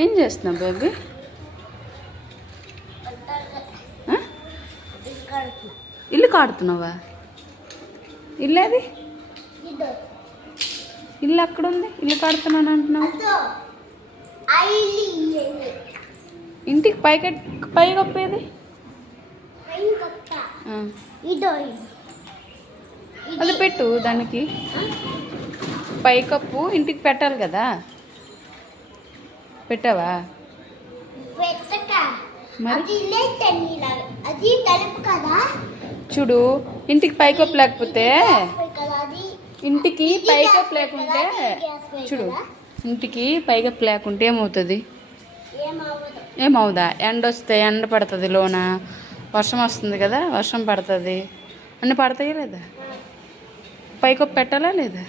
ఏం చేస్తున్నావు బేబీ? ఇల్లు కాడుతున్నావా? ఇల్లు అది ఇల్లు అక్కడ ఉంది. ఇల్లు కాడుతున్నాను అంటున్నావు. ఇంటికి పై కప్పేది అది పెట్టు. దానికి పై కప్పు ఇంటికి పెట్టాలి కదా. పెట్టావా? మరి చూడు, ఇంటికి పైకప్పు లేకపోతే ఇంటికి పైకప్పు లేకుంటే చూడు, ఇంటికి పైకప్పు లేకుంటే ఏమవుతుంది? ఏమవుదా? ఎండ వస్తే ఎండ పడుతుంది, లోన వర్షం వస్తుంది కదా, వర్షం పడుతుంది, అన్నీ పడతాయి లేదా? పైకప్పు పెట్టాలా లేదా?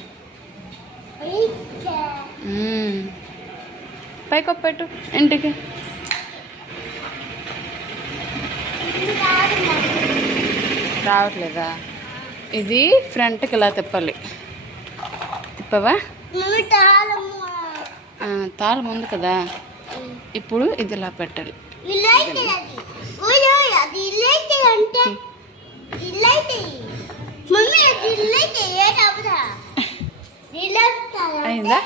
పైకప్పు పెట్టు ఇంటికి. రావట్లేదా? ఇది ఫ్రంట్కి ఇలా తిప్పాలి. తిప్పవా? తాళం ఉంది కదా, ఇప్పుడు ఇది ఇలా పెట్టాలి. అయిందా?